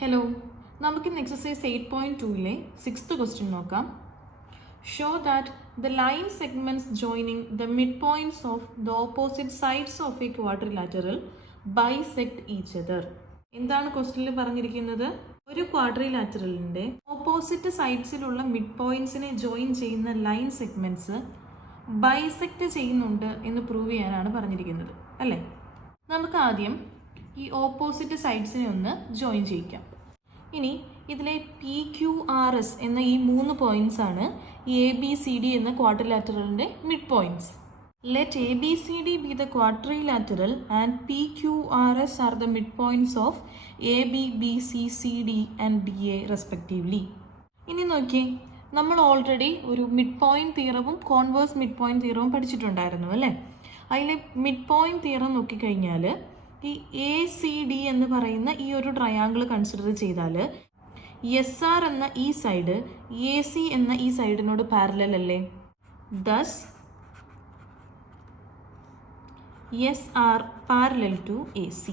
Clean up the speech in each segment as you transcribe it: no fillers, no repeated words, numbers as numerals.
Hello, നമുക്കിന്ന് exercise 8.2-ലെ 6th question നോക്കാം. Show that the line segments joining the mid points of the opposite sides of A quadrilateral bisect each other. എന്താണ് ക്വസ്റ്റ്യനിൽ പറഞ്ഞിരിക്കുന്നത്? ഒരു ക്വാഡ്രിലാറ്ററലിന്റെ opposite സൈഡ്സിലുള്ള mid പോയിന്റ്സിനെ join ചെയ്യുന്ന line segments bisect ചെയ്യുന്നുണ്ട് എന്ന് prove ചെയ്യാനാണ് പറഞ്ഞിരിക്കുന്നത്, അല്ലേ? നമുക്ക് ആദ്യം ഈ ഓപ്പോസിറ്റ് സൈഡ്സിനെ ഒന്ന് ജോയിൻ ചെയ്യിക്കാം. ഇനി ഇതിലെ PQRS എന്ന ഈ 3 പോയിന്റ്സ് ആണ് ABCD എന്ന ക്വാഡ്രിലാറ്ററലിന്റെ mid points. Let ABCD be the quadrilateral and PQRS are the midpoints of AB, BC, CD and DA respectively. ഇനി നോക്കിയേ, നമ്മൾ ഓൾറെഡി ഒരു മിഡ് പോയിന്റ് തിയറവും കോൺവേഴ്സ് മിഡ് പോയിന്റ് തിയറവും പഠിച്ചിട്ടുണ്ടായിരുന്നു, അല്ലേ? അതിലെ മിഡ് പോയിന്റ് തിയറം നോക്കിക്കഴിഞ്ഞാൽ ഈ ACD എന്ന് പറയുന്ന ഈ ഒരു ട്രയാങ്കിൾ കൺസിഡർ ചെയ്താൽ SR എന്ന ഈ സൈഡ് AC എന്ന ഈ സൈഡിനോട് പാരലൽ അല്ലേ? Thus SR parallel to AC.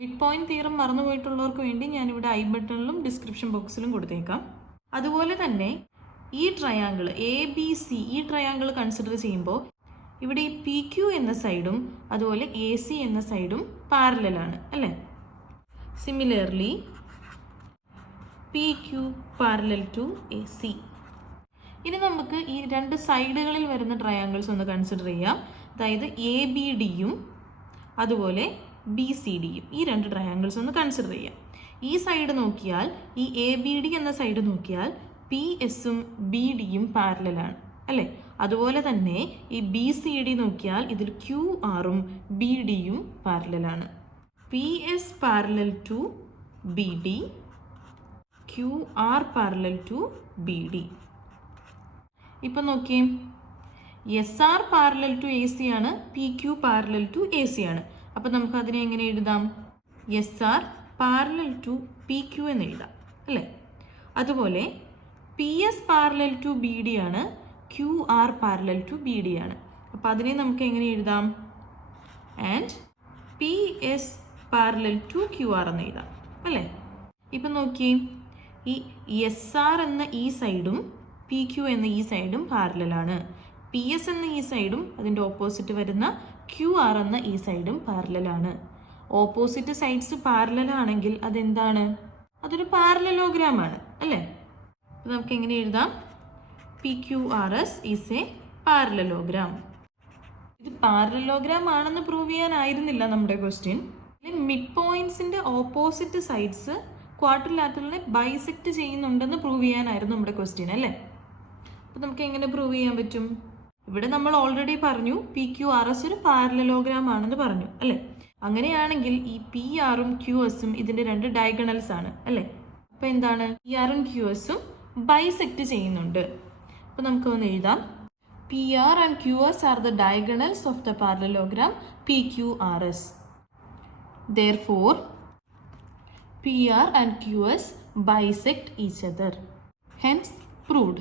Mid point theorem മറന്നുപോയിട്ടുള്ളവർക്ക് വേണ്ടി ഞാനിവിടെ ഐ ബട്ടണിലും ഡിസ്ക്രിപ്ഷൻ ബോക്സിലും കൊടുത്തേക്കാം. അതുപോലെ തന്നെ ഈ ട്രയാങ്കിൾ ABC, ഈ ട്രയാങ്കിൾ കൺസിഡർ ചെയ്യുമ്പോൾ ഇവിടെ ഈ PQ എന്ന സൈഡും അതുപോലെ AC എന്ന സൈഡും പാരലലാണ്, അല്ലേ? Similarly PQ parallel to AC. ഇനി നമുക്ക് ഈ രണ്ട് സൈഡുകളിൽ വരുന്ന ട്രയാങ്കിൾസ് ഒന്ന് കൺസിഡർ ചെയ്യാം. അതായത് ABDയും അതുപോലെ BCDയും, ഈ രണ്ട് ട്രയാങ്കിൾസ് ഒന്ന് കൺസിഡർ ചെയ്യാം. ഈ സൈഡ് നോക്കിയാൽ, ഈ ABD എന്ന സൈഡ് നോക്കിയാൽ PSഉം BDയും പാരലലാണ്, അല്ലേ? അതുപോലെ തന്നെ ഈ BCD നോക്കിയാൽ ഇതിൽ QRഉം BDയും പാരലലാണ്. PS parallel to BD, QR parallel to BD. ഇപ്പം നോക്കിയേ, SR പാരലൽ ടു AC ആണ്, PQ പാരലൽ ടു AC ആണ്. അപ്പം നമുക്ക് അതിനെ എങ്ങനെ എഴുതാം? SR പാരലൽ ടു PQ എന്ന് എഴുതാം, അല്ലേ? അതുപോലെ PS പാരലൽ ടു BD ആണ്, QR പാരലൽ ടു BD ആണ്. അപ്പോൾ അതിനെ നമുക്ക് എങ്ങനെ എഴുതാം? And PS parallel to QR എന്ന് എഴുതാം, അല്ലേ? ഇപ്പം നോക്കിയേ, ഈ SR എന്ന ഈ സൈഡും PQ എന്ന ഈ സൈഡും പാരലലാണ്. PS എന്ന ഈ സൈഡും അതിൻ്റെ ഓപ്പോസിറ്റ് വരുന്ന QR എന്ന ഈ സൈഡും പാരലലാണ്. ഓപ്പോസിറ്റ് സൈഡ്സ് പാരലലാണെങ്കിൽ അതെന്താണ്? അതൊരു പാരലലോഗ്രാം ആണ്, അല്ലേ? അപ്പോൾ നമുക്ക് എങ്ങനെ എഴുതാം? PQRS is a parallelogram. ഇത് പാരലലോഗ്രാം ആണെന്ന് പ്രൂവ് ചെയ്യാനായിരുന്നില്ല നമ്മുടെ ക്വസ്റ്റ്യൻ. മിഡ് പോയിന്റ്സിന്റെ ഓപ്പോസിറ്റ് സൈഡ്സ് ക്വാഡ്രിലാറ്ററലിനെ ബൈസെക്ട് ചെയ്യുന്നുണ്ടെന്ന് പ്രൂവ് ചെയ്യാനായിരുന്നു നമ്മുടെ ക്വസ്റ്റ്യൻ, അല്ലേ? അപ്പോൾ നമുക്ക് എങ്ങനെ പ്രൂവ് ചെയ്യാൻ പറ്റും? ഇവിടെ നമ്മൾ ഓൾറെഡി പറഞ്ഞു PQRS ഒരു പാരലലോഗ്രാം ആണെന്ന് പറഞ്ഞു, അല്ലേ? അങ്ങനെയാണെങ്കിൽ ഈ PRഉം QSഉം ഇതിന്റെ രണ്ട് ഡയഗണൽസ് ആണ്, അല്ലേ? അപ്പോൾ എന്താണ്? PRഉം QSഉം ബൈസെക്ട് ചെയ്യുന്നുണ്ട്. അപ്പോൾ നമുക്ക് ഒന്ന് എഴുതാം. PR and QS are the diagonals of the parallelogram PQRS. Therefore, PR and QS bisect each other. Hence, proved.